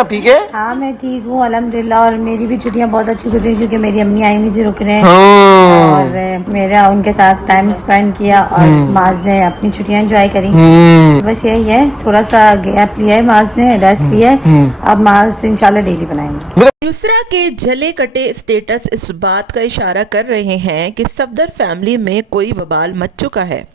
ठीक है। हाँ मैं ठीक हूँ अल्हम्दुलिल्लाह। और मेरी भी छुट्टियाँ बहुत अच्छी गुजरी क्योंकि मेरी अम्मी आई हुई थी रुकने और मेरा उनके साथ टाइम स्पेंड किया और माज ने अपनी छुट्टियाँ एंजॉय करी। बस यही है, थोड़ा सा गैप लिया है, माज ने रेस्ट लिया है। अब माज इंशाल्लाह डेली बनाएंगे। युसरा के जले कटे स्टेटस इस बात का इशारा कर रहे हैं कि सफदर फैमिली में कोई वबाल मच चुका है।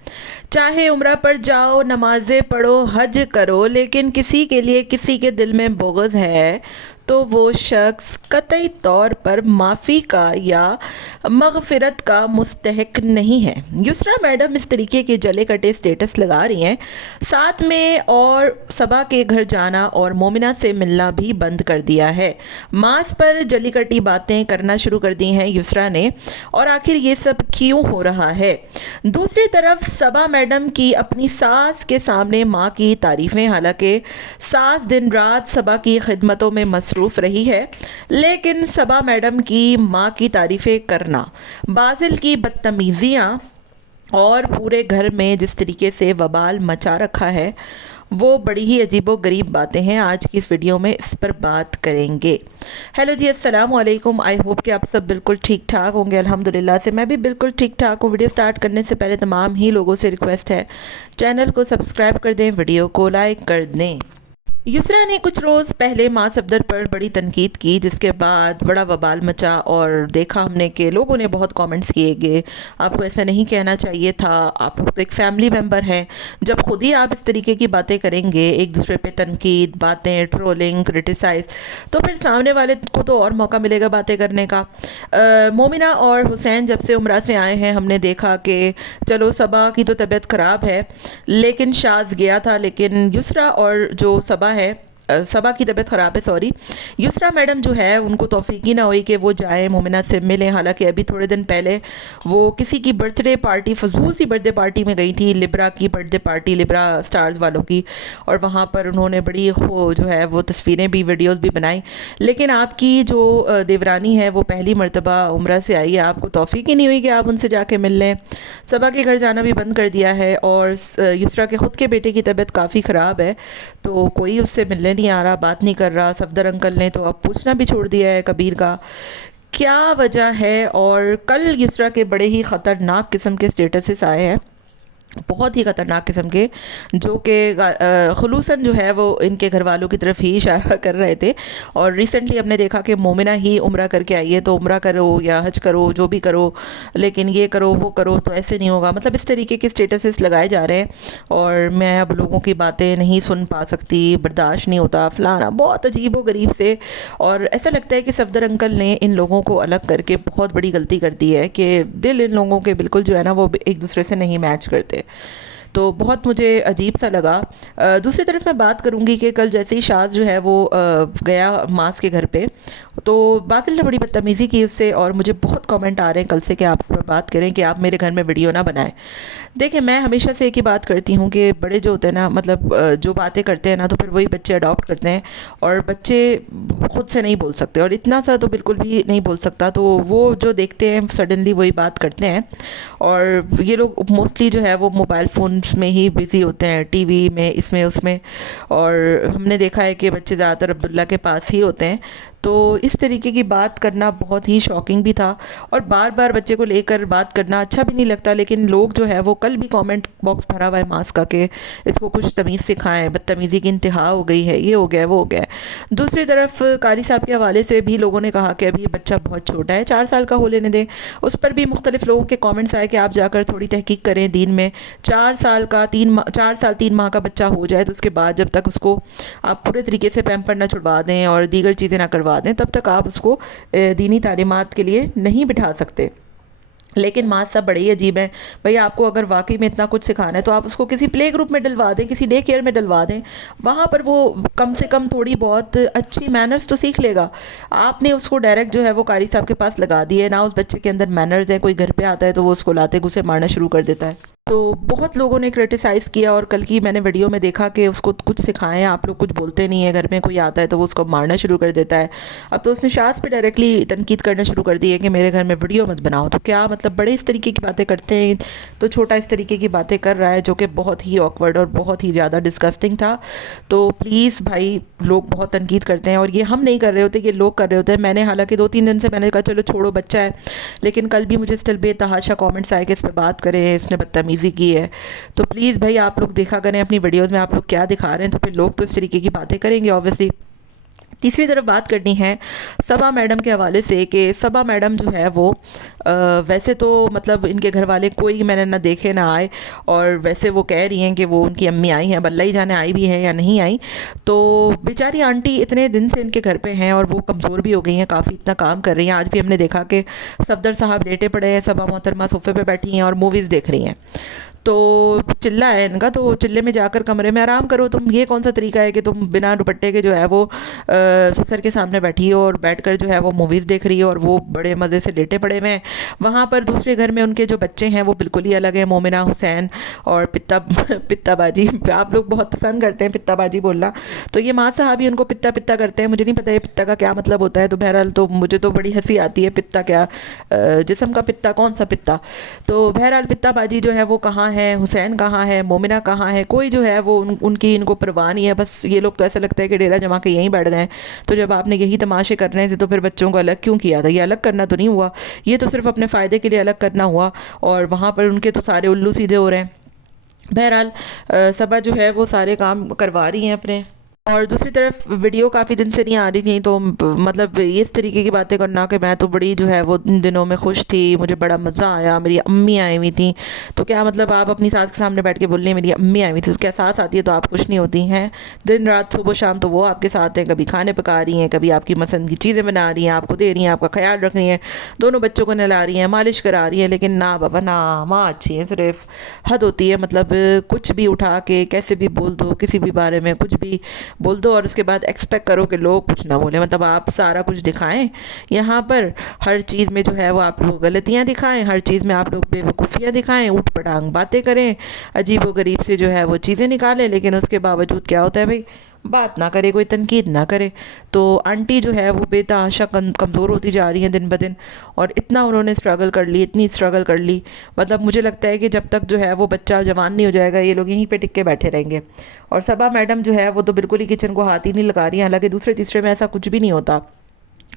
चाहे उम्रा पर जाओ, नमाजें पढ़ो, हज करो, लेकिन किसी के लिए किसी के दिल में बोगज़ है तो वो शख्स कतई तौर पर माफ़ी का या मग़फ़िरत का मुस्तहिक नहीं है। युसरा मैडम इस तरीके के जले कटे स्टेटस लगा रही हैं, साथ में और सबा के घर जाना और मोमिना से मिलना भी बंद कर दिया है। मास पर जली कटी बातें करना शुरू कर दी हैं युसरा ने, और आखिर ये सब क्यों हो रहा है। दूसरी तरफ सबा मैडम की अपनी सास के सामने माँ की तारीफ़ें, हालांकि सास दिन रात सबा की खिदमतों में मसरूफ़ रही है, लेकिन सबा मैडम की माँ की तारीफ़ें करना, बाज़िल की बदतमीज़ियाँ और पूरे घर में जिस तरीके से वबाल मचा रखा है वो बड़ी ही अजीबो गरीब बातें हैं। आज की इस वीडियो में इस पर बात करेंगे। हेलो जी, अस्सलाम वालेकुम। आई होप कि आप सब बिल्कुल ठीक ठाक होंगे। अल्हम्दुलिल्लाह से मैं भी बिल्कुल ठीक ठाक हूँ। वीडियो स्टार्ट करने से पहले तमाम ही लोगों से रिक्वेस्ट है, चैनल को सब्सक्राइब कर दें, वीडियो को लाइक कर दें। युसरा ने कुछ रोज़ पहले माँ सफदर पर बड़ी तनकीद की, जिसके बाद बड़ा वबाल मचा और देखा हमने कि लोगों ने बहुत कमेंट्स किए गए, आपको ऐसा नहीं कहना चाहिए था, आप लोग तो एक फ़ैमिली मेंबर हैं। जब खुद ही आप इस तरीके की बातें करेंगे, एक दूसरे पे तनकीद, बातें, ट्रोलिंग, क्रिटिसाइज़, तो फिर सामने वाले को तो और मौका मिलेगा बातें करने का। मोमिना और हुसैन जब से उम्रा से आए हैं, हमने देखा कि चलो सबा की तो तबीयत ख़राब है लेकिन शाज़ गया था, लेकिन युसरा और जो सबा है, सबा की तबीयत ख़राब है, सॉरी, युसरा मैडम जो है उनको तौफीक ही ना हुई कि वो जाएं मोमिना से मिलें। हालांकि अभी थोड़े दिन पहले वो किसी की बर्थडे पार्टी, फजूल सी बर्थडे पार्टी में गई थी, लिब्रा की बर्थडे पार्टी, लिब्रा स्टार्स वालों की, और वहाँ पर उन्होंने बड़ी जो है वो तस्वीरें भी, वीडियोज़ भी बनाई। लेकिन आपकी जो देवरानी है वो पहली मरतबा उम्रा से आई है, आपको तौफीक ही नहीं हुई कि आप उनसे जाके मिल लें। सबा के घर जाना भी बंद कर दिया है और युसरा के ख़ुद के बेटे की तबीयत काफ़ी ख़राब है, तो कोई उससे मिलने नहीं आ रहा, बात नहीं कर रहा। सफदर अंकल ने तो अब पूछना भी छोड़ दिया है कबीर का क्या वजह है। और कल युसरा के बड़े ही ख़तरनाक किस्म के स्टेटसेस आए हैं, बहुत ही ख़तरनाक किस्म के, जो कि खुलूसन जो है वो इनके घर वालों की तरफ ही इशारा कर रहे थे। और रिसेंटली हमने देखा कि मोमिना ही उम्रा करके आई है, तो उम्रा करो या हज करो, जो भी करो, लेकिन ये करो वो करो तो ऐसे नहीं होगा। मतलब इस तरीके के स्टेटसेस लगाए जा रहे हैं और मैं अब लोगों की बातें नहीं सुन पा सकती, बर्दाश्त नहीं होता, फलाना, बहुत अजीब व गरीब से। और ऐसा लगता है कि सफदर अंकल ने इन लोगों को अलग करके बहुत बड़ी गलती कर दी है कि दिल इन लोगों के बिल्कुल जो है ना वो एक दूसरे से नहीं मैच करते, तो बहुत मुझे अजीब सा लगा। दूसरी तरफ मैं बात करूंगी कि कल जैसे ही शाज जो है वो गया मास के घर पे, तो बातिल ने बड़ी बदतमीज़ी की उससे, और मुझे बहुत कमेंट आ रहे हैं कल से कि आप इस पर बात करें कि आप मेरे घर में वीडियो ना बनाएं। देखिए, मैं हमेशा से एक ही बात करती हूँ कि बड़े जो होते हैं ना, मतलब जो बातें करते हैं ना, तो फिर वही बच्चे अडॉप्ट करते हैं, और बच्चे खुद से नहीं बोल सकते, और इतना सा तो बिल्कुल भी नहीं बोल सकता, तो वो जो देखते हैं सडनली वही बात करते हैं। और ये लोग मोस्टली जो है वो मोबाइल फ़ोन्स में ही बिज़ी होते हैं, टीवी में, इसमें उसमें, और हमने देखा है कि बच्चे ज़्यादातर अब्दुल्ला के पास ही होते हैं। तो इस तरीके की बात करना बहुत ही शॉकिंग भी था, और बार बार बच्चे को लेकर बात करना अच्छा भी नहीं लगता। लेकिन लोग जो है वो, कल भी कमेंट बॉक्स भरा हुआ है मास का कि इसको कुछ तमीज़ सिखाएं, बदतमीज़ी की इंतहा हो गई है, ये हो गया वो हो गया। दूसरी तरफ कारी साहब के हवाले से भी लोगों ने कहा कि अभी ये बच्चा बहुत छोटा है, 4 साल का हो लेने दें। उस पर भी मुख्तलिफ लोगों के कॉमेंट्स आए कि आप जाकर थोड़ी तहकीक करें दीन में। 4 साल 3 माह का बच्चा हो जाए तो उसके बाद जब तक उसको आप पूरे तरीके से पैम्पर ना छुड़वा दें और दीगर चीज़ें ना करवा दें, तब तक आप उसको दीनी तालीमात के लिए नहीं बिठा सकते। लेकिन माँ साहब बड़े ही अजीब हैं। भाई, आपको अगर वाकई में इतना कुछ सिखाना है तो आप उसको किसी प्ले ग्रुप में डलवा दें, किसी डे केयर में डलवा दें, वहाँ पर वो कम से कम थोड़ी बहुत अच्छी मैनर्स तो सीख लेगा। आपने उसको डायरेक्ट जो है वो कारी साहब के पास लगा दिए ना, उस बच्चे के अंदर मैनर्स हैं। कोई घर पे आता है तो वो उसको लाते घुसे मारना शुरू कर देता है। तो बहुत लोगों ने क्रिटिसाइज़ किया और कल की मैंने वीडियो में देखा कि उसको कुछ सिखाएं, आप लोग कुछ बोलते नहीं है, घर में कोई आता है तो वो उसको मारना शुरू कर देता है। अब तो उसने शाज़ पे डायरेक्टली तनकीद करना शुरू कर दी है कि मेरे घर में वीडियो मत बनाओ। तो क्या मतलब बड़े इस तरीके की बातें करते हैं तो छोटा इस तरीके की बातें कर रहा है, जो कि बहुत ही ऑकवर्ड और बहुत ही ज़्यादा डिस्गस्टिंग था। तो प्लीज़ भाई, लोग बहुत तनकीद करते हैं और ये हम नहीं कर रहे होते, ये लोग कर रहे होते हैं। मैंने हालांकि 2-3 दिन से मैंने कहा चलो छोड़ो, बच्चा है, लेकिन कल भी मुझे स्टिल बेतहाशा कमेंट्स आए कि इस पर बात करें, इसने बदतमीज़ी की है। तो प्लीज़ भाई, आप लोग देखा करें अपनी वीडियोस में आप लोग क्या दिखा रहे हैं, तो फिर लोग तो इस तरीके की बातें करेंगे ऑब्वियसली। तीसरी तरफ बात करनी है सबा मैडम के हवाले से कि सबा मैडम जो है वो वैसे तो मतलब इनके घर वाले कोई मैंने ना देखे ना आए, और वैसे वो कह रही हैं कि वो उनकी अम्मी आई हैं, बल्ला ही जाने आई भी हैं या नहीं आई। तो बेचारी आंटी इतने दिन से इनके घर पे हैं और वो कमज़ोर भी हो गई हैं, काफ़ी इतना काम कर रही हैं। आज भी हमने देखा कि सफदर साहब लेटे पड़े हैं, सबा मोहतरमा सोफ़े पे बैठी हैं और मूवीज़ देख रही हैं। तो चिल्ला है इनका, तो चिल्ले में जाकर कमरे में आराम करो। तुम ये कौन सा तरीका है कि तुम बिना दुपट्टे के जो है वो ससुर के सामने बैठी हो और बैठकर जो है वो मूवीज़ देख रही हो और वो बड़े मज़े से लेटे पड़े हुए हैं। वहाँ पर दूसरे घर में उनके जो बच्चे हैं वो बिल्कुल ही अलग हैं, मोमिना, हुसैन और पित्ताबाजी। आप लोग बहुत पसंद करते हैं पित्ताबाजी बोलना, तो ये माँ साहब ही उनको पित्ता पित्ता करते हैं। मुझे नहीं पता ये पित्ता का क्या मतलब होता है, तो बहरहाल तो मुझे तो बड़ी हंसी आती है। पित्ता क्या, जिस्म का पित्ता, कौन सा पित्ता? तो बहरहाल पित्ताबाजी जो है वो कहाँ है, हुसैन कहाँ है, मोमिना कहाँ है, कोई जो है वो उनकी इनको परवाह नहीं है। बस ये लोग तो ऐसा लगता है कि डेरा जमा के यहीं बैठ गए। तो जब आपने यही तमाशे करने थे तो फिर बच्चों को अलग क्यों किया था? ये अलग करना तो नहीं हुआ, ये तो सिर्फ अपने फ़ायदे के लिए अलग करना हुआ, और वहाँ पर उनके तो सारे उल्लू सीधे हो रहे हैं। बहरहाल सबा जो है वो सारे काम करवा रही हैं अपने। और दूसरी तरफ वीडियो काफ़ी दिन से नहीं आ रही थी, तो मतलब इस तरीके की बातें करना कि मैं तो बड़ी जो है वो इन दिनों में खुश थी, मुझे बड़ा मज़ा आया, मेरी अम्मी आई हुई थी। तो क्या मतलब आप अपनी सास के सामने बैठ के बोल रही हैं मेरी अम्मी आई हुई थी? तो क्या सास आती है तो आप खुश नहीं होती हैं? दिन रात सुबह शाम तो वो आपके साथ हैं, कभी खाने पका रही हैं, कभी आपकी पसंद की चीज़ें बना रही हैं, आपको दे रही हैं, आपका ख्याल रख रही हैं, दोनों बच्चों को नहला रही हैं, मालिश करा रही हैं। लेकिन ना बाबा ना, माँ अच्छी है, सिर्फ हद होती है। मतलब कुछ भी उठा के कैसे भी बोल दो, किसी भी बारे में कुछ भी बोल दो और उसके बाद एक्सपेक्ट करो कि लोग कुछ ना बोले। मतलब आप सारा कुछ दिखाएं, यहाँ पर हर चीज़ में जो है वो आप लोग गलतियाँ दिखाएं, हर चीज़ में आप लोग बेवकूफ़ियाँ दिखाएं, ऊट पटांग बातें करें, अजीब व गरीब से जो है वो चीज़ें निकालें, लेकिन उसके बावजूद क्या होता है भाई, बात ना करे, कोई तनकीद ना करे। तो आंटी जो है वो बेतहाशा कमज़ोर होती जा रही हैं दिन ब दिन, और इतना उन्होंने स्ट्रगल कर ली, इतनी स्ट्रगल कर ली। मतलब मुझे लगता है कि जब तक जो है वो बच्चा जवान नहीं हो जाएगा ये लोग यहीं पे टिक के बैठे रहेंगे। और सबा मैडम जो है वो तो बिल्कुल ही किचन को हाथ ही नहीं लगा रही हैं, हालांकि दूसरे तीसरे में ऐसा कुछ भी नहीं होता।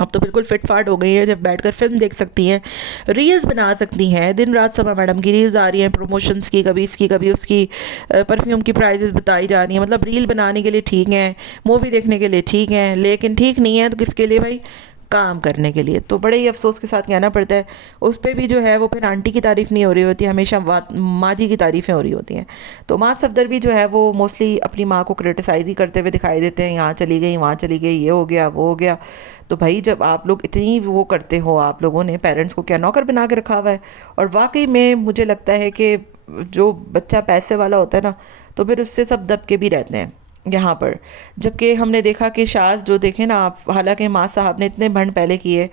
अब तो बिल्कुल फिट फाट हो गई है, जब बैठकर फिल्म देख सकती हैं, रील्स बना सकती हैं। दिन रात सबा मैडम की रील्स आ रही हैं प्रमोशंस की, कभी इसकी कभी उसकी, परफ्यूम की प्राइजेस बताई जा रही हैं। मतलब रील बनाने के लिए ठीक हैं, मूवी देखने के लिए ठीक हैं, लेकिन ठीक नहीं है तो किसके लिए भाई? काम करने के लिए। तो बड़े ही अफसोस के साथ कहना पड़ता है, उस पर भी जो है वो फिर आंटी की तारीफ़ नहीं हो रही होती, हमेशा माँ जी की तारीफ़ें हो रही होती हैं। तो माँ सफदर भी जो है वो मोस्टली अपनी माँ को क्रिटिसाइज़ ही करते हुए दिखाई देते हैं, यहाँ चली गई, वहाँ चली गई, ये हो गया, वो हो गया। तो भाई जब आप लोग इतनी वो करते हो, आप लोगों ने पेरेंट्स को क्या नौकर बना के रखा हुआ है? और वाकई में मुझे लगता है कि जो बच्चा पैसे वाला होता है ना, तो फिर उससे सब दबके भी रहते हैं यहाँ पर। जबकि हमने देखा कि शाज जो देखें ना आप, हालांकि माँ साहब ने इतने भंड पहले किए,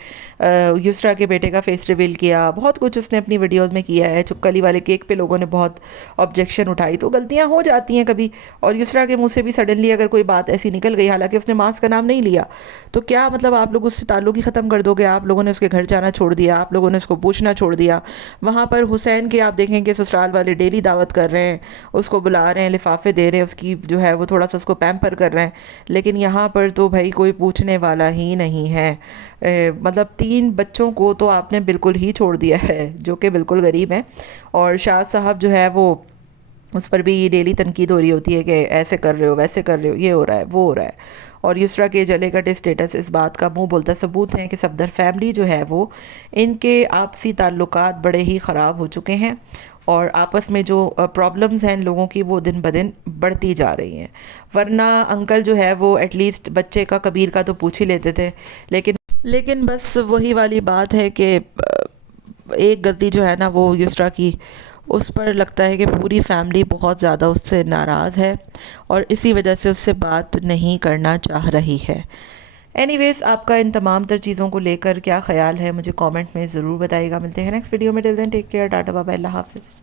युसरा के बेटे का फेस रिवील किया, बहुत कुछ उसने अपनी वीडियोस में किया है। चुपकली वाले केक पे लोगों ने बहुत ऑब्जेक्शन उठाई, तो गलतियाँ हो जाती हैं कभी। और युसरा के मुंह से भी सडनली अगर कोई बात ऐसी निकल गई, हालांकि उसने मास का नाम नहीं लिया, तो क्या मतलब आप लोग उससे ताल्लुक ही ख़त्म कर दोगे? आप लोगों ने उसके घर जाना छोड़ दिया, आप लोगों ने उसको पूछना छोड़ दिया। वहाँ पर हुसैन के आप देखेंगे ससुराल वाले डेली दावत कर रहे हैं, उसको बुला रहे हैं, लिफाफे दे रहे हैं, उसकी जो है वो थोड़ा सा उसको पैम्पर कर रहे हैं। लेकिन यहाँ पर तो भाई कोई पूछने वाला ही नहीं है। मतलब 3 बच्चों को तो आपने बिल्कुल ही छोड़ दिया है, जो कि बिल्कुल गरीब हैं। और शाह साहब जो है वो, उस पर भी डेली तनकीद हो रही होती है कि ऐसे कर रहे हो, वैसे कर रहे हो, ये हो रहा है, वो हो रहा है। और युसरा के जले कटे स्टेटस इस बात का मुंह बोलता सबूत है कि सफदर फैमिली जो है वो, इनके आपसी ताल्लुकात बड़े ही ख़राब हो चुके हैं, और आपस में जो प्रॉब्लम्स हैं इन लोगों की वो दिन ब दिन बढ़ती जा रही हैं। वरना अंकल जो है वो एटलीस्ट बच्चे का, कबीर का तो पूछ ही लेते थे। लेकिन बस वही वाली बात है कि एक गलती जो है ना वो युसरा की, उस पर लगता है कि पूरी फैमिली बहुत ज़्यादा उससे नाराज़ है और इसी वजह से उससे बात नहीं करना चाह रही है। एनीवेज़, आपका इन तमाम तर चीज़ों को लेकर क्या ख्याल है मुझे कमेंट में ज़रूर बताइएगा। मिलते हैं नेक्स्ट वीडियो में। Till then take care, tata bye bye, अल्लाह हाफ़िज़।